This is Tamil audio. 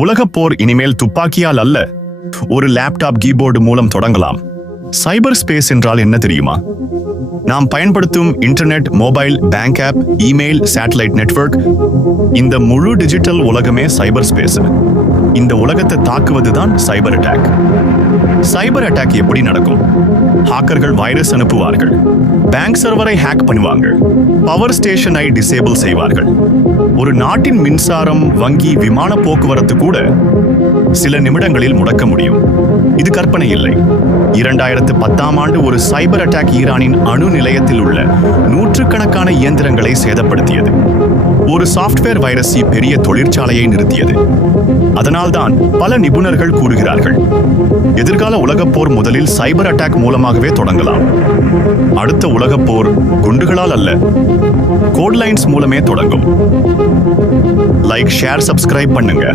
உலகப் போர் இனிமேல் துப்பாக்கியால் அல்ல, ஒரு லேப்டாப் கீபோர்டு மூலம் தொடங்கலாம். சைபர் ஸ்பேஸ் என்றால் என்ன தெரியுமா? நாம் பயன்படுத்தும் internet, mobile, bank app, email, satellite network, இந்த முழு டிஜிட்டல் உலகமே சைபர் ஸ்பேஸ். இந்த உலகத்தை தாக்குவதுதான் சைபர் அட்டாக். சைபர் அட்டாக் எப்படி நடக்கும்? ஹாக்கர்கள் வைரஸ் அனுப்புவார்கள், பேங்க் சர்வரை ஹேக் பண்ணுவாங்க, பவர் ஸ்டேஷனை டிசேபிள் செய்வார்கள். ஒரு நாட்டின் மின்சாரம், வங்கி, விமான போக்குவரத்து கூட சில நிமிடங்களில் முடக்க முடியும். இது கற்பனை இல்லை. 2010 ஒரு சைபர் அட்டாக் ஈரானின் அணு நிலையத்தில் உள்ள நூற்றுக்கணக்கான இயந்திரங்களை சேதப்படுத்தியது. ஒரு சாஃப்ட்வேர் வைரஸி பெரிய தொழிற்சாலையை நிறுத்தியது. அதனால்தான் பல நிபுணர்கள் கூறுகிறார்கள், எதிர்கால உலகப் போர் முதலில் சைபர் அட்டாக் மூலமாகவே தொடங்கலாம். அடுத்த உலகப் போர் குண்டுகளால் அல்ல, கோட் லைன்ஸ் மூலமே தொடங்கும். லைக், ஷேர், சப்ஸ்கிரைப் பண்ணுங்க.